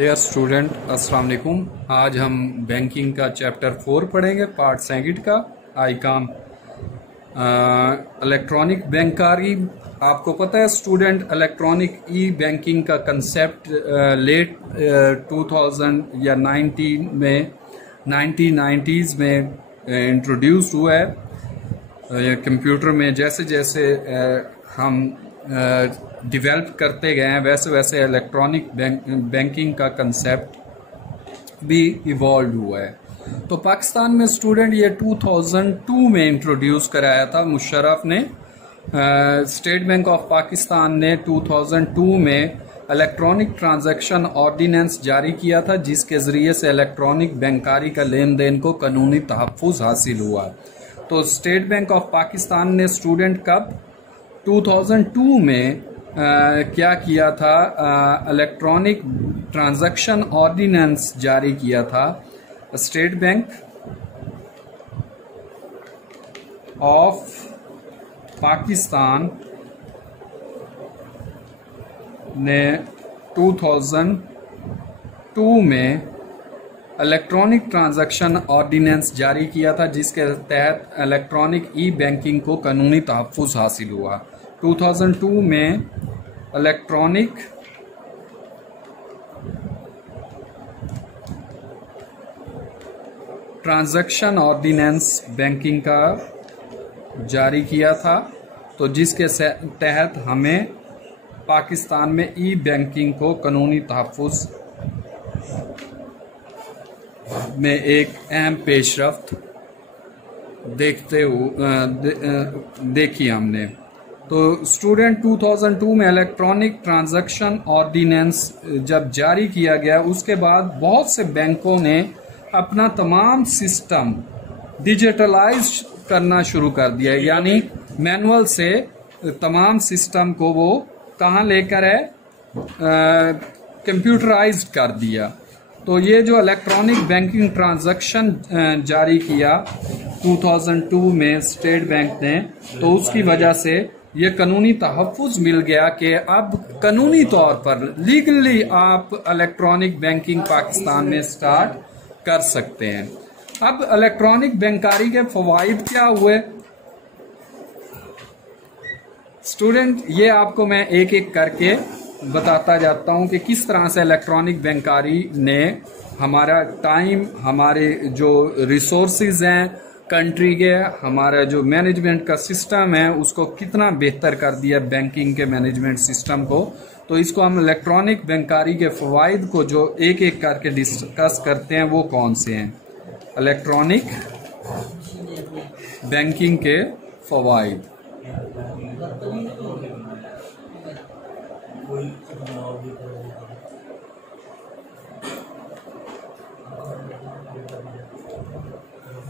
Dear student अस्सलाम वालेकुम। आज हम बैंकिंग का चैप्टर 4 पढ़ेंगे, पार्ट सेकंड का आई काम इलेक्ट्रॉनिक बैंकारी। आपको पता है स्टूडेंट, इलेक्ट्रॉनिक ई बैंकिंग का कंसेप्ट लेट 2000 या 1990s में इंट्रोड्यूस हुआ है कंप्यूटर में। जैसे जैसे हम डेवलप करते गए हैं वैसे वैसे इलेक्ट्रॉनिक बैंकिंग का कंसेप्ट भी इवॉल्व हुआ है। तो पाकिस्तान में स्टूडेंट ये 2002 में इंट्रोड्यूस कराया था मुशर्रफ ने। स्टेट बैंक ऑफ पाकिस्तान ने 2002 में इलेक्ट्रॉनिक ट्रांजैक्शन ऑर्डिनेंस जारी किया था, जिसके जरिए से इलेक्ट्रॉनिक बैंकारी का लेन देन को कानूनी तहफ़्फ़ुज़ हासिल हुआ। तो स्टेट बैंक ऑफ पाकिस्तान ने स्टूडेंट कब 2002 में क्या किया था, इलेक्ट्रॉनिक ट्रांजैक्शन ऑर्डिनेंस जारी किया था। स्टेट बैंक ऑफ पाकिस्तान ने 2002 में इलेक्ट्रॉनिक ट्रांजैक्शन ऑर्डिनेंस जारी किया था, जिसके तहत इलेक्ट्रॉनिक ई बैंकिंग को कानूनी तहफ़्फ़ुज़ हासिल हुआ। 2002 में इलेक्ट्रॉनिक ट्रांजैक्शन ऑर्डिनेंस बैंकिंग का जारी किया था, तो जिसके तहत हमें पाकिस्तान में ई बैंकिंग को कानूनी तहफ़्फ़ुज़ में एक अहम पेशरफ्त देखी हमने। तो स्टूडेंट 2002 में इलेक्ट्रॉनिक ट्रांजैक्शन ऑर्डिनेंस जब जारी किया गया, उसके बाद बहुत से बैंकों ने अपना तमाम सिस्टम डिजिटलाइज करना शुरू कर दिया, यानी मैनुअल से तमाम सिस्टम को वो कहाँ लेकर है, कंप्यूटराइज्ड कर दिया। तो ये जो इलेक्ट्रॉनिक बैंकिंग ट्रांजैक्शन जारी किया 2002 में स्टेट बैंक ने, तो उसकी वजह से ये कानूनी तहफ़्फ़ुज़ मिल गया कि अब कानूनी तौर पर लीगली आप इलेक्ट्रॉनिक बैंकिंग पाकिस्तान में स्टार्ट कर सकते हैं। अब इलेक्ट्रॉनिक बैंकारी के फ़वाइद क्या हुए स्टूडेंट, ये आपको मैं एक एक करके बताता जाता हूं कि किस तरह से इलेक्ट्रॉनिक बैंकारी ने हमारा टाइम, हमारे जो रिसोर्सेज हैं कंट्री के, हमारा जो मैनेजमेंट का सिस्टम है उसको कितना बेहतर कर दिया, बैंकिंग के मैनेजमेंट सिस्टम को। तो इसको हम इलेक्ट्रॉनिक बैंकारी के फ़वाइद को जो एक एक करके डिस्कस करते हैं वो कौन से हैं। इलेक्ट्रॉनिक बैंकिंग के फ़वाइद,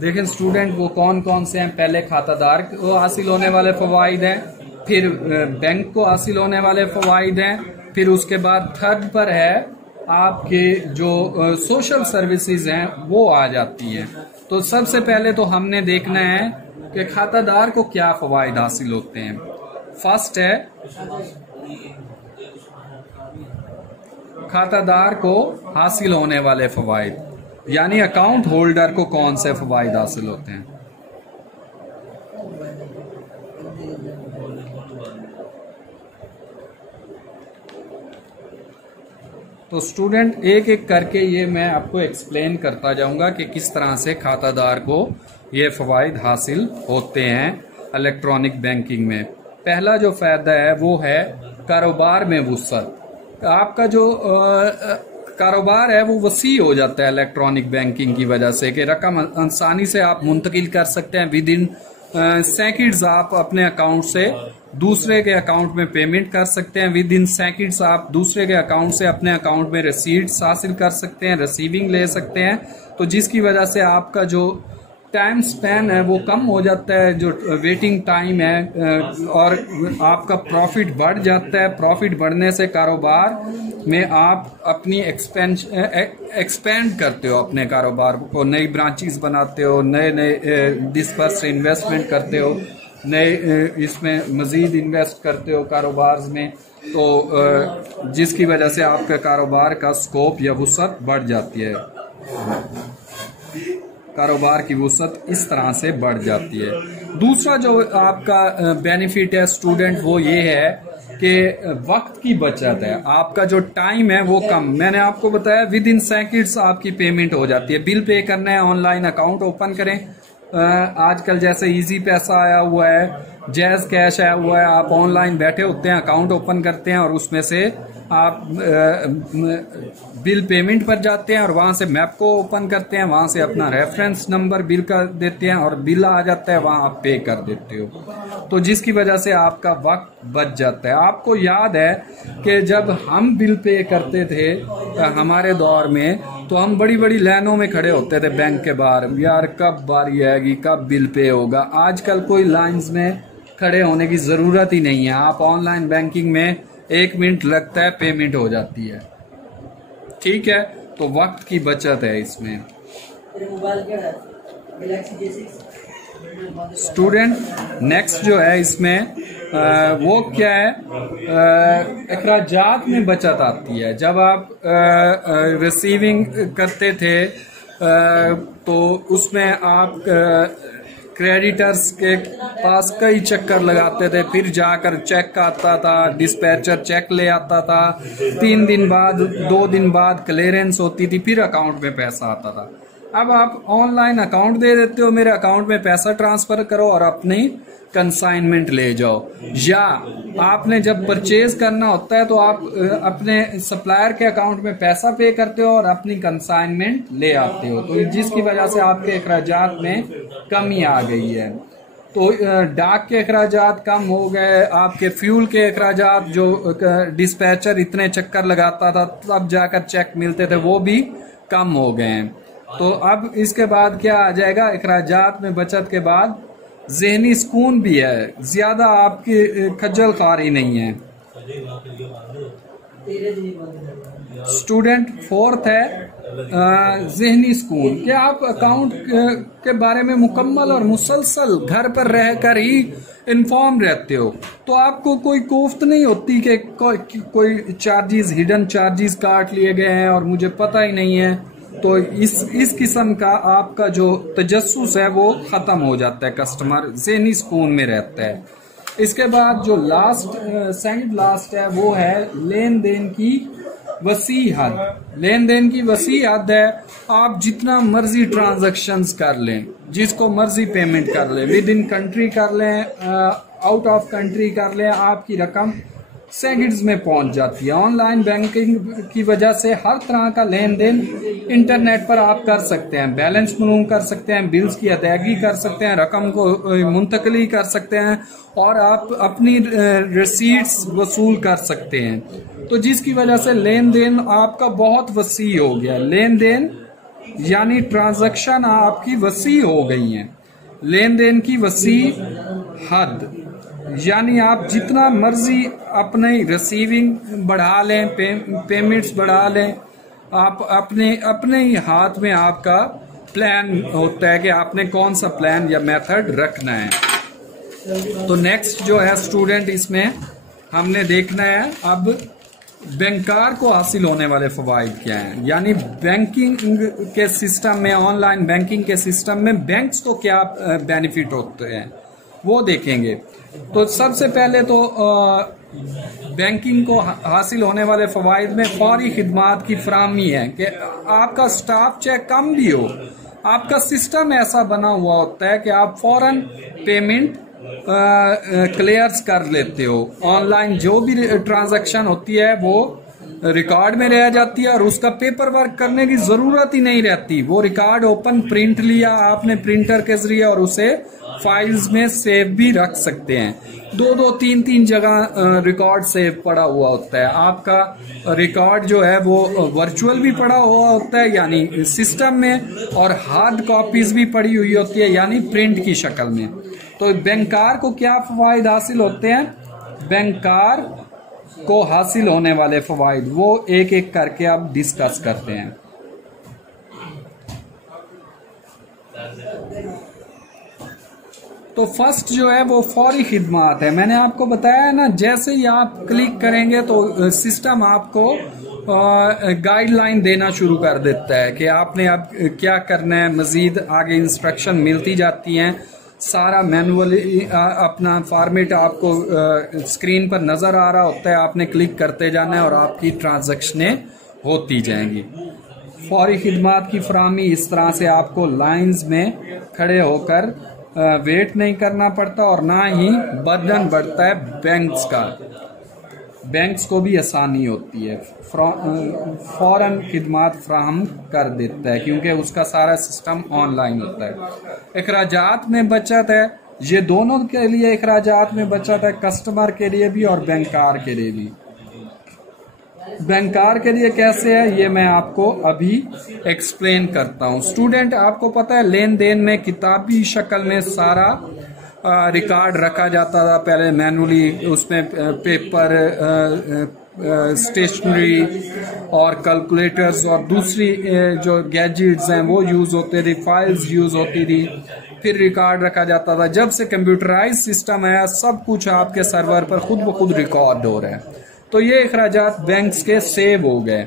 देखें स्टूडेंट वो कौन कौन से हैं। पहले खातादार को हासिल होने वाले फ़वाइद हैं, फिर बैंक को हासिल होने वाले फ़वाइद हैं, फिर उसके बाद थर्ड पर है आपके जो सोशल सर्विसेज हैं वो आ जाती हैं। तो सबसे पहले तो हमने देखना है कि खातादार को क्या फ़वाइद हासिल होते हैं। फर्स्ट है खातादार को हासिल होने वाले फ़वाइद, यानी अकाउंट होल्डर को कौन से फ़वाइद हासिल होते हैं। तो स्टूडेंट एक एक करके ये मैं आपको एक्सप्लेन करता जाऊंगा कि किस तरह से खातादार को ये फ़वाइद हासिल होते हैं इलेक्ट्रॉनिक बैंकिंग में। पहला जो फ़ायदा है वो है कारोबार में वुसअत। आपका जो कारोबार है वो वसी हो जाता है इलेक्ट्रॉनिक बैंकिंग की वजह से, कि रकम आसानी से आप मुंतकिल कर सकते हैं। विद इन सेकंड्स आप अपने अकाउंट से दूसरे के अकाउंट में पेमेंट कर सकते हैं। विद इन सेकंड्स आप दूसरे के अकाउंट से अपने अकाउंट में रिसीट्स हासिल कर सकते हैं, रिसीविंग ले सकते हैं। तो जिसकी वजह से आपका जो टाइम स्पैन है वो कम हो जाता है, जो वेटिंग टाइम है, और आपका प्रॉफिट बढ़ जाता है। प्रॉफिट बढ़ने से कारोबार में आप अपनी एक्सपेंड करते हो, अपने कारोबार को नई ब्रांचेस बनाते हो, नए नए डिस्पर्स इन्वेस्टमेंट करते हो, नए इसमें मजीद इन्वेस्ट करते हो कारोबार में। तो जिसकी वजह से आपके कारोबार का स्कोप या वुसअत बढ़ जाती है, कारोबार की वुसअत इस तरह से बढ़ जाती है। दूसरा जो आपका बेनिफिट है स्टूडेंट, वो ये है कि वक्त की बचत है। आपका जो टाइम है वो कम, मैंने आपको बताया विद इन सेकंड्स आपकी पेमेंट हो जाती है। बिल पे करना है, ऑनलाइन अकाउंट ओपन करें, आजकल जैसे इजी पैसा आया हुआ है, जैज कैश आया हुआ है, आप ऑनलाइन बैठे होते हैं, अकाउंट ओपन करते हैं और उसमें से आप बिल पेमेंट पर जाते हैं और वहां से मैप को ओपन करते हैं, वहां से अपना रेफरेंस नंबर बिल का देते हैं और बिल आ जाता है, वहां आप पे कर देते हो। तो जिसकी वजह से आपका वक्त बच जाता है। आपको याद है कि जब हम बिल पे करते थे हमारे दौर में, तो हम बड़ी बड़ी लाइनों में खड़े होते थे बैंक के बाहर, यार कब बारी आएगी, कब बिल पे होगा। आजकल कोई लाइंस में खड़े होने की जरूरत ही नहीं है। आप ऑनलाइन बैंकिंग में 1 मिनट लगता है, पेमेंट हो जाती है। ठीक है, तो वक्त की बचत है इसमें। स्टूडेंट नेक्स्ट जो है इसमें वो क्या है, अखराजात में बचत आती है। जब आप रिसीविंग करते थे तो उसमें आप क्रेडिटर्स के पास कई चक्कर लगाते थे, फिर जाकर चेक आता था, डिस्पैचर चेक ले आता था, 3 दिन बाद 2 दिन बाद क्लियरेंस होती थी, फिर अकाउंट में पैसा आता था। अब आप ऑनलाइन अकाउंट दे देते हो, मेरे अकाउंट में पैसा ट्रांसफर करो और अपनी कंसाइनमेंट ले जाओ। या आपने जब परचेज करना होता है तो आप अपने सप्लायर के अकाउंट में पैसा पे करते हो और अपनी कंसाइनमेंट ले आते हो, तो जिसकी वजह से आपके अखराजात में कमी आ गई है। तो डाक के अखराजात कम हो गए, आपके फ्यूल के अखराजात, जो डिस्पैचर इतने चक्कर लगाता था तब जाकर चेक मिलते थे, वो भी कम हो गए हैं। तो अब इसके बाद क्या आ जाएगा, अखराजात में बचत के बाद ज़हनी सुकून भी है, ज्यादा आपकी खज्जल ख्वारी नहीं है। स्टूडेंट फोर्थ है ज़हनी सुकून, कि आप अकाउंट के बारे में मुकम्मल और मुसलसल घर पर रहकर ही इन्फॉर्म रहते हो, तो आपको कोई कोफ्त नहीं होती कि कोई चार्जेस, हिडन चार्जेस काट लिए गए हैं और मुझे पता ही नहीं है। तो इस किस्म का आपका जो तजस्सुस है वो खत्म हो जाता है, कस्टमर ज़हनी सुकून में रहता है। इसके बाद जो सेकंड लास्ट है वो है लेन देन की वसी हद। लेन देन की वसी हद है, आप जितना मर्जी ट्रांजैक्शंस कर लें, जिसको मर्जी पेमेंट कर लें, विद इन कंट्री कर लें, आउट ऑफ कंट्री कर लें, आपकी रकम सेकंड्स में पहुंच जाती है। ऑनलाइन बैंकिंग की वजह से हर तरह का लेन देन इंटरनेट पर आप कर सकते हैं, बैलेंस मालूम कर सकते हैं, बिल्स की अदायगी कर सकते हैं, रकम को मुंतकली कर सकते हैं और आप अपनी रिसीट्स वसूल कर सकते हैं। तो जिसकी वजह से लेन देन आपका बहुत वसी हो गया। लेन देन यानी ट्रांजैक्शन आपकी वसी हो गई हैं। लेन देन की वसी हद यानी आप जितना मर्जी अपने रिसीविंग बढ़ा लें, पेमेंट्स बढ़ा लें, आप अपने ही हाथ में आपका प्लान होता है कि आपने कौन सा प्लान या मेथड रखना है। तो नेक्स्ट जो है स्टूडेंट, इसमें हमने देखना है अब बैंकार को हासिल होने वाले फवाइद क्या हैं, यानी बैंकिंग के सिस्टम में, ऑनलाइन बैंकिंग के सिस्टम में बैंक्स को क्या बेनिफिट होते हैं वो देखेंगे। तो सबसे पहले तो बैंकिंग को हासिल होने वाले फवाइद में फौरी खिदमात की फराहमी है कि आपका स्टाफ चाहे कम भी हो, आपका सिस्टम ऐसा बना हुआ होता है कि आप फौरन पेमेंट क्लियर्स कर लेते हो। ऑनलाइन जो भी ट्रांजैक्शन होती है वो रिकॉर्ड में रह जाती है और उसका पेपर वर्क करने की जरूरत ही नहीं रहती। वो रिकॉर्ड ओपन प्रिंट लिया आपने प्रिंटर के जरिए और उसे फाइल्स में सेव भी रख सकते हैं। 2-2, 3-3 जगह रिकॉर्ड सेव पड़ा हुआ होता है। आपका रिकॉर्ड जो है वो वर्चुअल भी पड़ा हुआ होता है यानी सिस्टम में, और हार्ड कॉपीज भी पड़ी हुई होती है यानी प्रिंट की शक्ल में। तो बैंकार को क्या फवाइद हासिल होते हैं, बैंकार को हासिल होने वाले फवाइद वो एक एक करके अब डिस्कस करते हैं। तो तो फर्स्ट जो है वो फौरी खिदमात है। मैंने आपको बताया है ना, जैसे ही आप क्लिक करेंगे तो सिस्टम आपको गाइडलाइन देना शुरू कर देता है कि आपने अब क्या करना है। मजीद आगे इंस्ट्रक्शन मिलती जाती हैं, सारा मैनुअली अपना फॉर्मेट आपको स्क्रीन पर नजर आ रहा होता है, आपने क्लिक करते जाना है और आपकी ट्रांजैक्शनें होती जाएंगी। फौरी खिदमात की फराहमी इस तरह से आपको लाइंस में खड़े होकर वेट नहीं करना पड़ता और ना ही बर्डन बढ़ता है बैंक्स का। बैंक्स को भी आसानी होती है, फौरन खिदमात फ्राहम कर देता है क्योंकि उसका सारा सिस्टम ऑनलाइन होता है। अखराजात में बचत है, ये दोनों के लिए अखराजात में बचत है, कस्टमर के लिए भी और बैंकार के लिए भी। बैंकार के लिए कैसे है ये मैं आपको अभी एक्सप्लेन करता हूँ। स्टूडेंट, आपको पता है लेन देन में किताबी शक्ल में सारा रिकॉर्ड रखा जाता था पहले मैनुअली, उसमें पेपर, स्टेशनरी और कैलकुलेटर्स और दूसरी जो गैजेट्स हैं वो यूज होते थे, फाइल्स यूज होती थी, फिर रिकॉर्ड रखा जाता था। जब से कंप्यूटराइज सिस्टम है सब कुछ आपके सर्वर पर खुद ब खुद रिकॉर्ड हो रहा है। तो ये अखराजात बैंक्स के सेव हो गए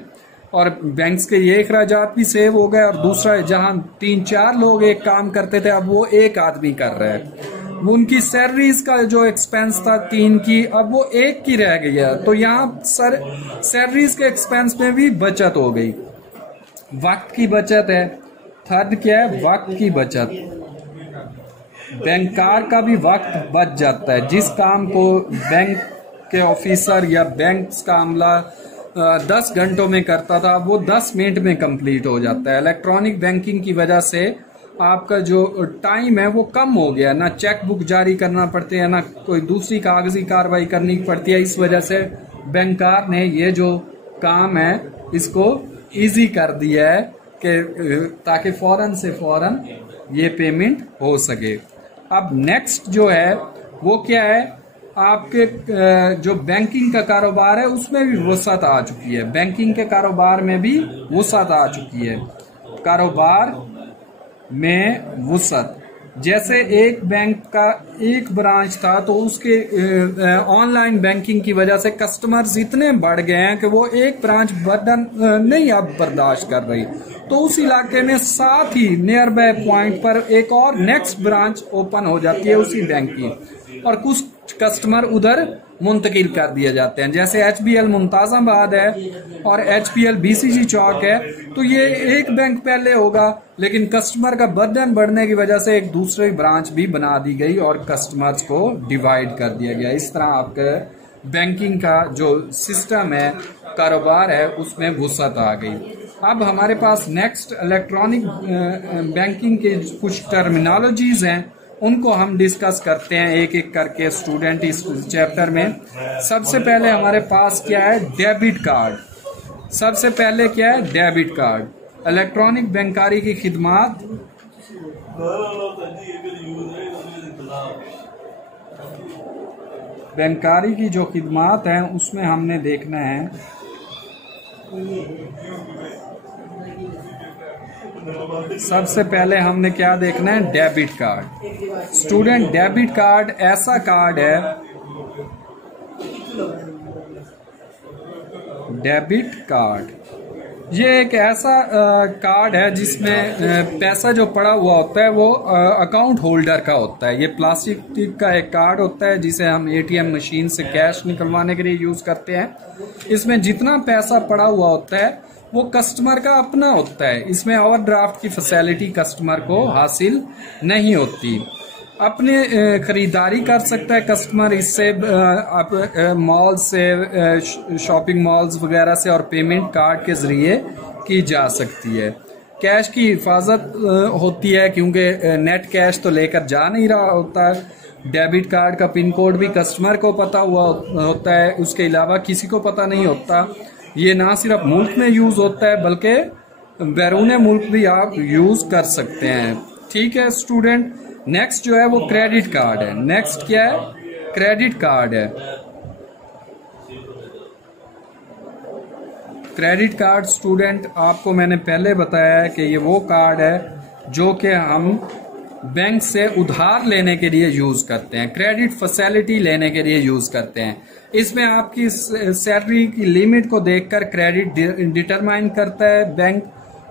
और बैंक्स के ये अखराजात भी सेव हो गए। और दूसरा, जहां 3-4 लोग एक काम करते थे अब वो एक आदमी कर रहा है। उनकी सैलरीज का जो एक्सपेंस था 3 की, अब वो 1 की रह गई है। तो यहाँ सैलरीज के एक्सपेंस में भी बचत हो गई। वक्त की बचत है। थर्ड क्या है? वक्त की बचत। बैंकार का भी वक्त बच जाता है। जिस काम को बैंक के ऑफिसर या बैंक का अमला 10 घंटों में करता था वो 10 मिनट में कंप्लीट हो जाता है। इलेक्ट्रॉनिक बैंकिंग की वजह से आपका जो टाइम है वो कम हो गया, ना चेक बुक जारी करना पड़ते हैं, ना कोई दूसरी कागजी कार्रवाई करनी पड़ती है। इस वजह से बैंकार ने ये जो काम है इसको इजी कर दिया है कि ताकि फौरन से फौरन ये पेमेंट हो सके। अब नेक्स्ट जो है वो क्या है, आपके जो बैंकिंग का कारोबार है उसमें भी वसअत आ चुकी है। बैंकिंग के कारोबार में भी वसअत आ चुकी है। कारोबार में वसअत, जैसे एक बैंक का एक ब्रांच था तो उसके ऑनलाइन बैंकिंग की वजह से कस्टमर्स इतने बढ़ गए हैं कि वो एक ब्रांच बर्डन नहीं अब बर्दाश्त कर रही, तो उस इलाके में साथ ही नियर बाय पॉइंट पर एक और नेक्स्ट ब्रांच ओपन हो जाती है उसी बैंक की और कुछ कस्टमर उधर मुंतकिल कर दिए जाते हैं। जैसे HBL मुमताजाबाद है और HBL BCG चौक है, तो ये एक बैंक पहले होगा लेकिन कस्टमर का बर्डन बढ़ने की वजह से एक दूसरी ब्रांच भी बना दी गई और कस्टमर्स को डिवाइड कर दिया गया। इस तरह आपके बैंकिंग का जो सिस्टम है, कारोबार है, उसमें वसअत आ गई। अब हमारे पास नेक्स्ट इलेक्ट्रॉनिक बैंकिंग के कुछ टर्मिनोलॉजीज हैं, उनको हम डिस्कस करते हैं एक एक करके स्टूडेंट इस चैप्टर में। सबसे पहले हमारे पास क्या है? Debit card. सबसे पहले क्या है? Debit card. इलेक्ट्रॉनिक बैंकारी की खिदमात बैंकारी की जो खिदमात हैं उसमें हमने देखना है सबसे पहले हमने क्या देखना है? Debit card. Student, debit card ऐसा कार्ड है, डेबिट कार्ड ये एक ऐसा कार्ड है जिसमें पैसा जो पड़ा हुआ होता है वो अकाउंट होल्डर का होता है। ये प्लास्टिक का एक कार्ड होता है जिसे हम ATM मशीन से कैश निकलवाने के लिए यूज करते हैं। इसमें जितना पैसा पड़ा हुआ होता है वो कस्टमर का अपना होता है। इसमें ओवरड्राफ्ट की फैसिलिटी कस्टमर को हासिल नहीं होती। अपने खरीदारी कर सकता है कस्टमर इससे, मॉल से, शॉपिंग मॉल्स वगैरह से, और पेमेंट कार्ड के जरिए की जा सकती है। कैश की हिफाजत होती है क्योंकि नेट कैश तो लेकर जा नहीं रहा होता है। डेबिट कार्ड का पिन कोड भी कस्टमर को पता हुआ होता है, उसके अलावा किसी को पता नहीं होता। ये ना सिर्फ मुल्क में यूज होता है बल्कि बैरून मुल्क भी आप यूज कर सकते हैं। ठीक है स्टूडेंट। नेक्स्ट जो है वो क्रेडिट कार्ड है। नेक्स्ट क्या है? क्रेडिट कार्ड है। क्रेडिट कार्ड स्टूडेंट आपको मैंने पहले बताया है कि ये वो कार्ड है जो कि हम बैंक से उधार लेने के लिए यूज करते हैं, क्रेडिट फैसिलिटी लेने के लिए यूज करते हैं। इसमें आपकी सैलरी की लिमिट को देखकर क्रेडिट डिटरमाइन करता है बैंक,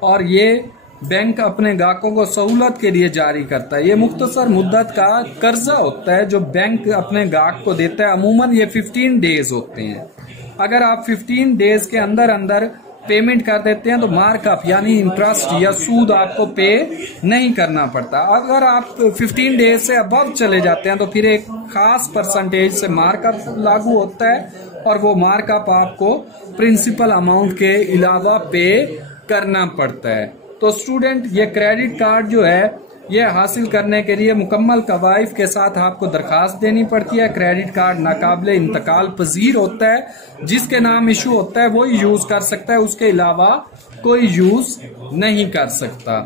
और ये बैंक अपने ग्राहकों को सहूलत के लिए जारी करता है। ये मुख्तसर मुद्दत का कर्जा होता है जो बैंक अपने ग्राहक को देता है। अमूमन ये 15 डेज होते हैं। अगर आप 15 डेज के अंदर अंदर पेमेंट कर देते हैं तो मार्कअप यानी इंटरेस्ट या सूद आपको पे नहीं करना पड़ता। अगर आप 15 डेज से अबव चले जाते हैं तो फिर एक खास परसेंटेज से मार्कअप लागू होता है, और वो मार्कअप आपको प्रिंसिपल अमाउंट के अलावा पे करना पड़ता है। तो स्टूडेंट, ये क्रेडिट कार्ड जो है ये हासिल करने के लिए मुकम्मल कवायद के साथ आपको दरखास्त देनी पड़ती है। क्रेडिट कार्ड नाकाबिले इंतकाल पजीर होता है, जिसके नाम इशू होता है वही यूज कर सकता है, उसके अलावा कोई यूज नहीं कर सकता।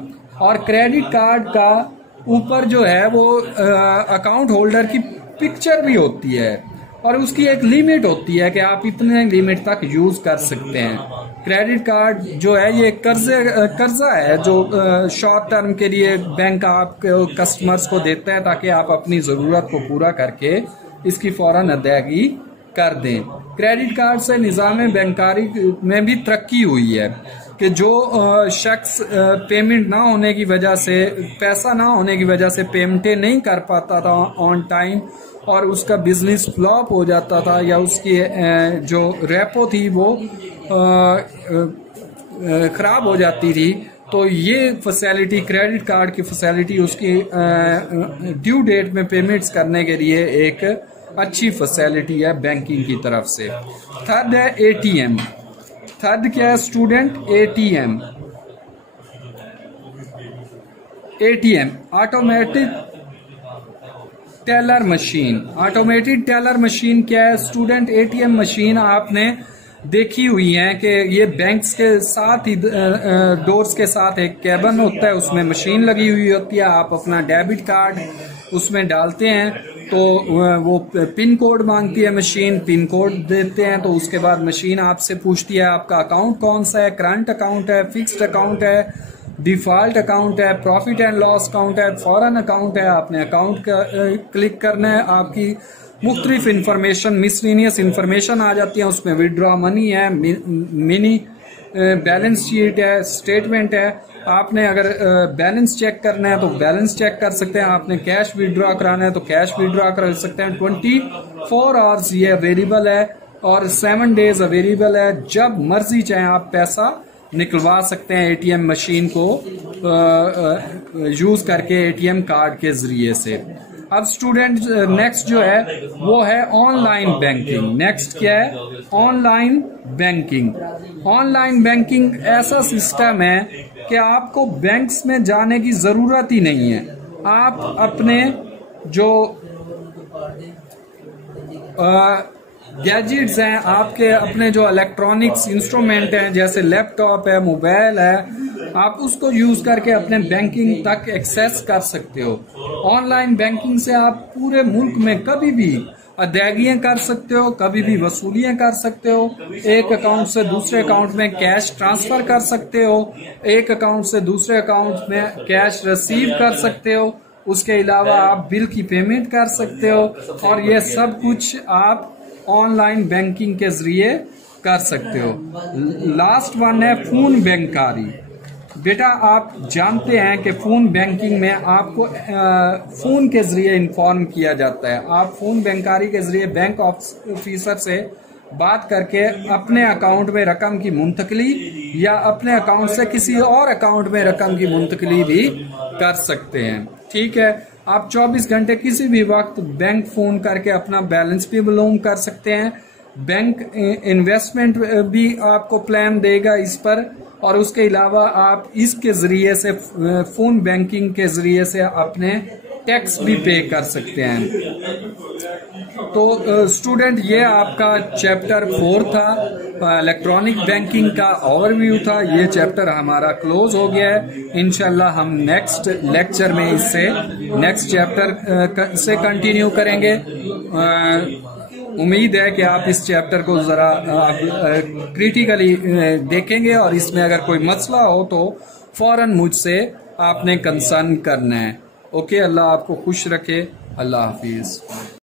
और क्रेडिट कार्ड का ऊपर जो है वो अकाउंट होल्डर की पिक्चर भी होती है, और उसकी एक लिमिट होती है कि आप इतने लिमिट तक यूज कर सकते हैं। क्रेडिट कार्ड जो है ये कर्जा है जो शॉर्ट टर्म के लिए बैंक आप कस्टमर्स को देता है ताकि आप अपनी जरूरत को पूरा करके इसकी फौरन अदायगी कर दें। क्रेडिट कार्ड से निज़ाम बैंकारी में भी तरक्की हुई है कि जो शख्स पेमेंट ना होने की वजह से, पैसा ना होने की वजह से पेमेंटें नहीं कर पाता था ऑन टाइम, और उसका बिजनेस फ्लॉप हो जाता था, या उसकी जो रेपो थी वो खराब हो जाती थी, तो ये फैसिलिटी, क्रेडिट कार्ड की फैसिलिटी उसकी ड्यू डेट में पेमेंट्स करने के लिए एक अच्छी फैसिलिटी है बैंकिंग की तरफ से। थर्ड है एटीएम। थर्ड क्या है student? ATM. ATM automatic teller machine. Automated teller machine क्या है स्टूडेंट? एटीएम मशीन आपने देखी हुई है कि ये बैंक्स के साथ ही डोर्स के साथ एक कैबिन होता है, उसमें मशीन लगी हुई होती है। आप अपना डेबिट कार्ड उसमें डालते हैं तो वो पिन कोड मांगती है मशीन, पिन कोड देते हैं तो उसके बाद मशीन आपसे पूछती है आपका अकाउंट कौन सा है, करंट अकाउंट है, फिक्स्ड अकाउंट है, डिफॉल्ट अकाउंट है, प्रॉफिट एंड लॉस अकाउंट है, फॉरेन अकाउंट है। आपने अकाउंट का क्लिक करना है, आपकी मुख्तलिफ इंफॉर्मेशन, मिसलिनियस इंफॉर्मेशन आ जाती है। उसमें विड्रॉ मनी है, मिनी बैलेंस शीट है, स्टेटमेंट है। आपने अगर बैलेंस चेक करना है तो बैलेंस चेक कर सकते हैं, आपने कैश विड्रॉ कराना है तो कैश विड्रॉ कर सकते हैं। 24 आवर्स ये अवेलेबल है और 7 डेज अवेलेबल है। जब मर्जी चाहे आप पैसा निकलवा सकते हैं एटीएम मशीन को यूज करके, एटीएम कार्ड के जरिए से। अब स्टूडेंट नेक्स्ट जो है वो है ऑनलाइन बैंकिंग। नेक्स्ट क्या है? Online banking. ऑनलाइन बैंकिंग ऐसा सिस्टम है कि आपको बैंक्स में जाने की जरूरत ही नहीं है। आप अपने जो गैजेट्स हैं, आपके अपने जो इलेक्ट्रॉनिक्स इंस्ट्रूमेंट हैं जैसे लैपटॉप है, मोबाइल है, आप उसको यूज करके अपने बैंकिंग तक एक्सेस कर सकते हो। ऑनलाइन बैंकिंग से आप पूरे मुल्क में कभी भी अदायगियां कर सकते हो, कभी भी वसूलियां कर सकते हो, एक अकाउंट से दूसरे अकाउंट में कैश ट्रांसफर कर सकते हो, एक अकाउंट से दूसरे अकाउंट में कैश रिसीव कर सकते हो, उसके अलावा आप बिल की पेमेंट कर सकते हो, और ये सब कुछ आप ऑनलाइन बैंकिंग के जरिए कर सकते हो। लास्ट वन है फोन बैंकारी। बेटा आप जानते हैं कि फोन बैंकिंग में आपको फोन के जरिए इन्फॉर्म किया जाता है। आप फोन बैंकारी के जरिए बैंक ऑफिसर से बात करके अपने अकाउंट में रकम की मुंतकली या अपने अकाउंट से किसी और अकाउंट में रकम की मुंतकली भी कर सकते हैं। ठीक है, आप 24 घंटे किसी भी वक्त बैंक फोन करके अपना बैलेंस भी मालूम कर सकते हैं। बैंक इन्वेस्टमेंट भी आपको प्लान देगा इस पर, और उसके अलावा आप इसके जरिए से फोन बैंकिंग के जरिए से अपने टैक्स भी पे कर सकते हैं। तो स्टूडेंट ये आपका चैप्टर 4 था, इलेक्ट्रॉनिक बैंकिंग का ओवरव्यू था। ये चैप्टर हमारा क्लोज हो गया है। इंशाल्लाह हम नेक्स्ट लेक्चर में इससे नेक्स्ट चैप्टर से कंटिन्यू करेंगे। उम्मीद है कि आप इस चैप्टर को जरा क्रिटिकली देखेंगे, और इसमें अगर कोई मसला हो तो फौरन मुझसे आपने कंसर्न करना है। ओके, अल्लाह आपको खुश रखे। अल्लाह हाफिज़।